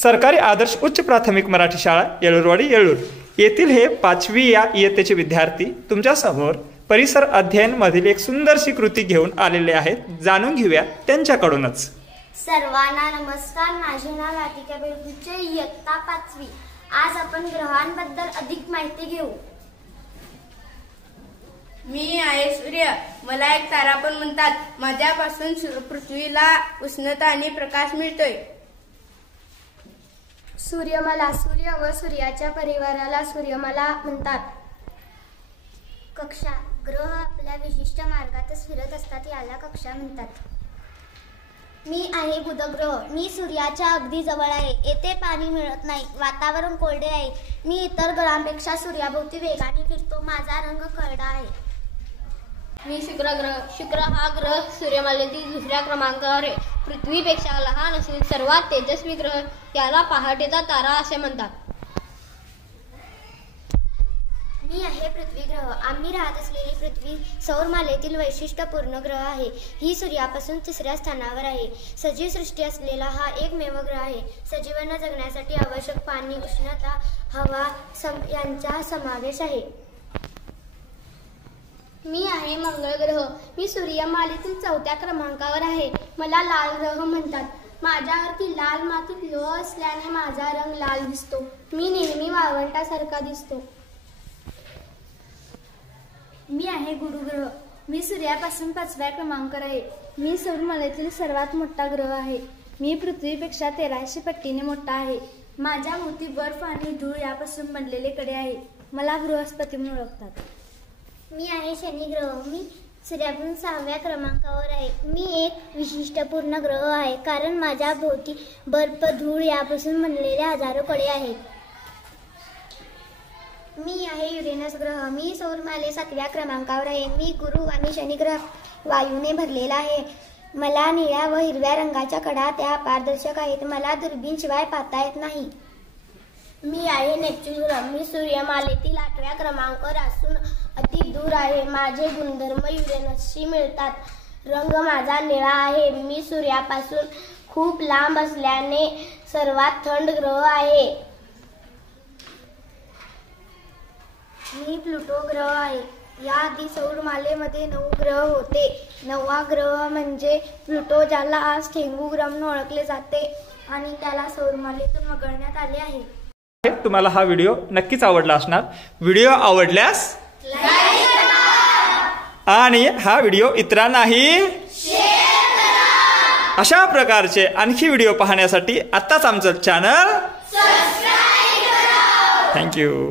सरकारी आदर्श उच्च प्राथमिक मराठी शाळा येळूरवाडी येळूर येथील हे 5वी या इयत्तेचे विद्यार्थी तुमच्या समोर परिसर अध्ययन मधील एक सुंदरशी कृती घेऊन आलेले आहेत। जाणून घेऊया त्यांच्याकडूनच। सर्वांना नमस्कार। माझे नाव राधिका बेळकुचे, इयत्ता 5वी। आज आपण ग्रहांबद्दल अधिक माहिती घेऊ। मी आहे सूर्य, मला एक तारा पण म्हणतात। माझ्यापासून पृथ्वीला उष्णता आणि प्रकाश मिळतोय। सूर्यमाला, सूर्य व सूर्याच्या परिवाराला सूर्यमाला म्हणतात। कक्षा, ग्रह आपल्या विशिष्ट मार्गातच फिरत असतात, याला कक्षा म्हणतात। मी आहे बुध ग्रह, मी सूर्याच्या अगदी जवळ आहे। येथे पाणी मिळत नाही, वातावरण कोरडे आहे। मी इतर ग्रहांपेक्षा सूर्याभोवती वेगाने फिरतो, माझा रंग करडा आहे। मी शुक्र ग्रह, शुक्र हा ग्रह सूर्यमालेतील दुसऱ्या क्रमांकावर आहे। पृथ्वीपेक्षा लहान असून सर्वात तेजस्वी ग्रह, याला पहाटेचा तारा असे म्हणतात। मी आहे पृथ्वी ग्रह, आम्ही राहत असलेली पृथ्वी सौरमालेतील वैशिष्ट्यपूर्ण ग्रह आहे। ही सूर्यापासून 3ऱ्या स्थानावर आहे। सजीव सृष्टी असलेला हा एकमेव ग्रह आहे। सजीवांना जगण्यासाठी आवश्यक पाणी, उष्णता, हवा यांचा समावेश आहे। मी आहे मंगळ ग्रह, मी सूर्यमालेतील 4थ्या क्रमांकावर आहे। मला लाल ग्रह म्हणतात। माझ्यावरती लाल मातीत लोह असल्याने माझा रंग लाल दिसतो। मी नेहमी वाळवंटासारखा दिसतो। मी आहे गुरु ग्रह, मी सूर्यापासून 5व्या क्रमांकावर आहे। मी सौरमालेतील सर्वात मोठा ग्रह आहे। मी पृथ्वीपेक्षा 1300 पटीने मोठा आहे। माझ्या भोवती बर्फ आणि धूळ यापासून बनलेले कडे आहे। मला बृहस्पती म्हणून ओळखतात। मी आहे शनी ग्रह, मी सूर्यापासून 6व्या क्रमांकावर आहे। मी एक विशिष्टपूर्ण ग्रह आहे, कारण माझ्या भोवती बर्फ, धूळ यापासून बनलेले हजारो कडे आहेत। मी आहे युरेनस ग्रह, मी सौरमाले 7व्या क्रमांकावर आहे। मी गुरु आणि शनी ग्रह वायूने भरलेला आहे। मला निळ्या व हिरव्या रंगाच्या कडा, त्या पारदर्शक आहेत। मला दुर्बीणशिवाय पाहता येत नाही। मी आहे नेपच्यून ग्रह, मी सूर्यमालेतील 8व्या क्रमांकावर असून अति दूर आहे। माझे गुणधर्म युरेनसशी मिळतात। रंग माझा निळा आहे। मी सूर्यापासून खूप लांब असल्याने सर्वात थंड ग्रह आहे। मी प्लुटो ग्रह आहे। याआधी सौरमालेमध्ये 9 ग्रह होते। 9वा ग्रह म्हणजे प्लुटो, ज्याला आज ठेंगू ग्रह म्हणून ओळखले जाते आणि त्याला सौरमालेतून वगळण्यात आले आहे। तुम्हाला हा व्हिडिओ नक्कीच आवडला असणार। व्हिडिओ आवडल्यास लाईक करा आणि हा व्हिडिओ इतरांनाही शेअर करा। अशा प्रकारचे आणखी व्हिडिओ पाहण्यासाठी आत्ताच आमचं चॅनल सबस्क्राइब करा। थँक्यू।